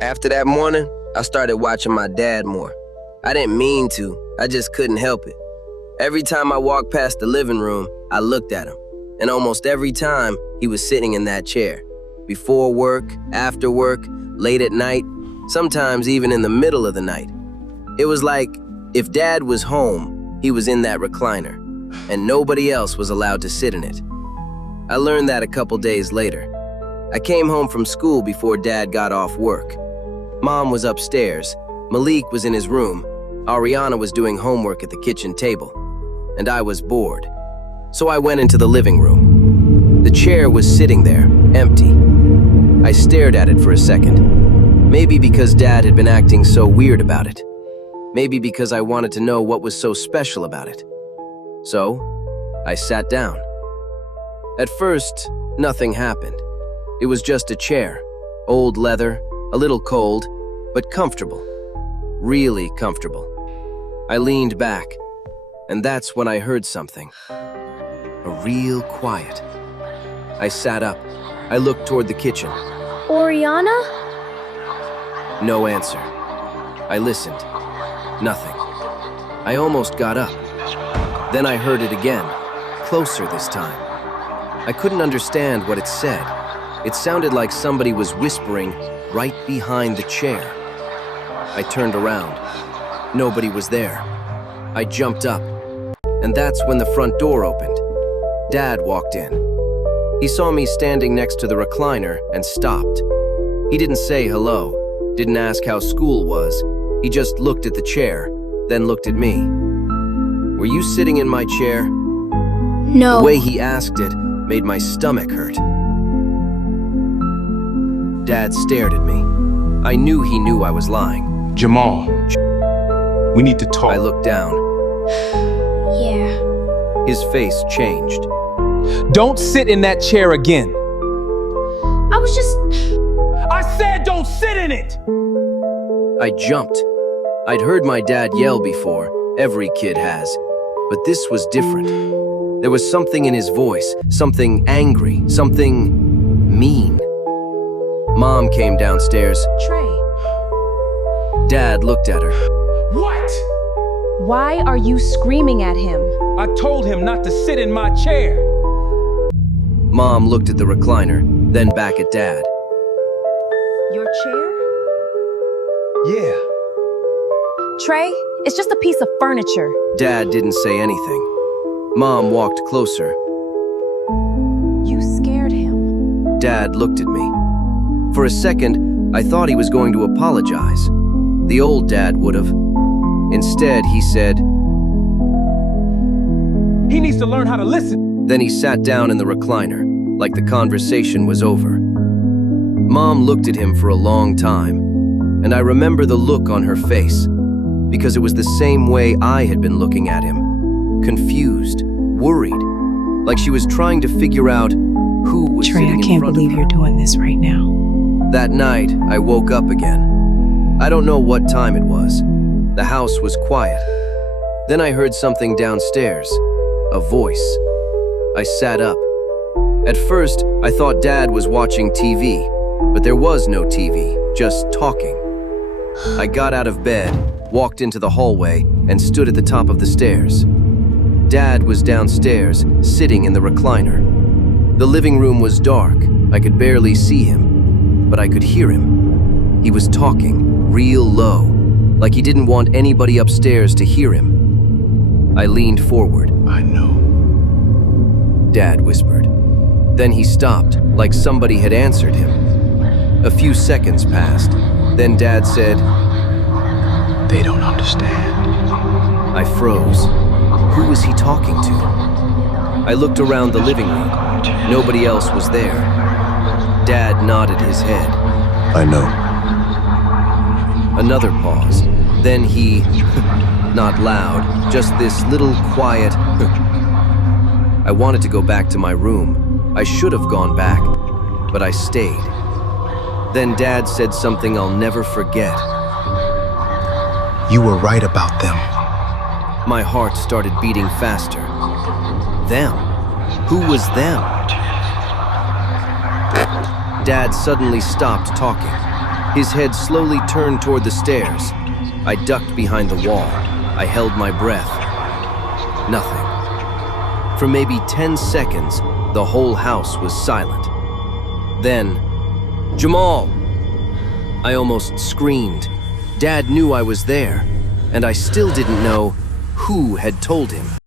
After that morning, I started watching my dad more. I didn't mean to, I just couldn't help it. Every time I walked past the living room, I looked at him. And almost every time, he was sitting in that chair. Before work, after work, late at night, sometimes even in the middle of the night. It was like, if Dad was home, he was in that recliner, and nobody else was allowed to sit in it. I learned that a couple days later. I came home from school before Dad got off work. Mom was upstairs, Malik was in his room, Ariana was doing homework at the kitchen table, and I was bored. So I went into the living room. The chair was sitting there, empty. I stared at it for a second. Maybe because Dad had been acting so weird about it. Maybe because I wanted to know what was so special about it. So, I sat down. At first, nothing happened. It was just a chair, old leather, a little cold, but comfortable. Really comfortable. I leaned back, and that's when I heard something. A real quiet. I sat up. I looked toward the kitchen. Oriana? No answer. I listened. Nothing. I almost got up. Then I heard it again, closer this time. I couldn't understand what it said. It sounded like somebody was whispering right behind the chair. I turned around. Nobody was there. I jumped up, and that's when the front door opened. Dad walked in. He saw me standing next to the recliner and stopped. He didn't say hello, didn't ask how school was. He just looked at the chair, then looked at me. Were you sitting in my chair? No. The way he asked it made my stomach hurt. Dad stared at me. I knew he knew I was lying. Jamal, we need to talk. I looked down. Yeah. His face changed. Don't sit in that chair again. I was just... I said don't sit in it! I jumped. I'd heard my dad yell before, every kid has, but this was different. There was something in his voice, something angry, something mean. Mom came downstairs. Trey, Dad looked at her. What? why are you screaming at him? I told him not to sit in my chair. Mom looked at the recliner, then back at Dad. Your chair? Yeah. Trey, it's just a piece of furniture. Dad didn't say anything. Mom walked closer. You scared him. Dad looked at me. For a second, I thought he was going to apologize. The old Dad would have. Instead, he said, He needs to learn how to listen. then he sat down in the recliner, like the conversation was over. Mom looked at him for a long time, and I remember the look on her face, because it was the same way I had been looking at him. Confused, worried, like she was trying to figure out who was Trey, sitting I in can't front believe of her. you're doing this right now. That night, I woke up again. I don't know what time it was. The house was quiet. Then I heard something downstairs, a voice. I sat up. At first, I thought Dad was watching TV, but there was no TV, just talking. I got out of bed, walked into the hallway, and stood at the top of the stairs. Dad was downstairs, sitting in the recliner. The living room was dark. I could barely see him, but I could hear him. He was talking, real low, like he didn't want anybody upstairs to hear him. I leaned forward. I know. Dad whispered. Then he stopped, like somebody had answered him. A few seconds passed. Then Dad said, They don't understand. I froze. Who was he talking to? I looked around the living room. Nobody else was there. Dad nodded his head. I know. Another pause. Then he, not loud, just this little quiet. I wanted to go back to my room. I should have gone back, but I stayed. Then Dad said something I'll never forget. You were right about them. My heart started beating faster. Them? Who was them? Dad suddenly stopped talking. His head slowly turned toward the stairs. I ducked behind the wall. I held my breath. Nothing. For maybe 10 seconds, the whole house was silent. Then, "Jamal!" I almost screamed. Dad knew I was there, and I still didn't know who had told him.